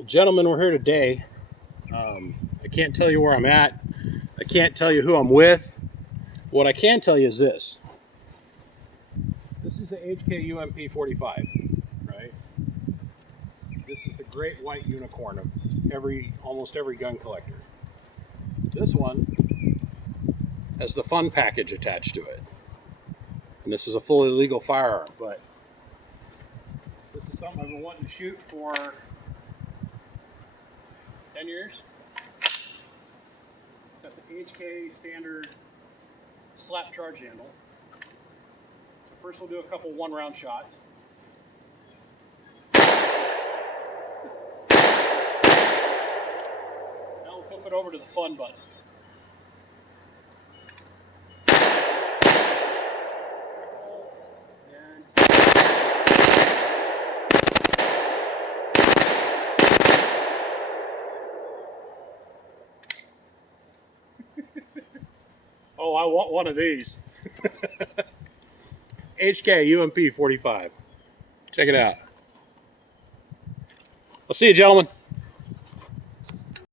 Well, gentlemen, we're here today. I can't tell you where I'm at. I can't tell you who I'm with. What I can tell you is this. This is the HK UMP 45, right? This is the great white unicorn of almost every gun collector. This one has the fun package attached to it. And this is a fully legal firearm, but this is something I've been wanting to shoot for 10 years. Got the HK standard slap charge handle. So first we'll do a couple one-round shots. Now we'll flip it over to the fun button. Oh, I want one of these. HK UMP 45. Check it out. I'll see you, gentlemen.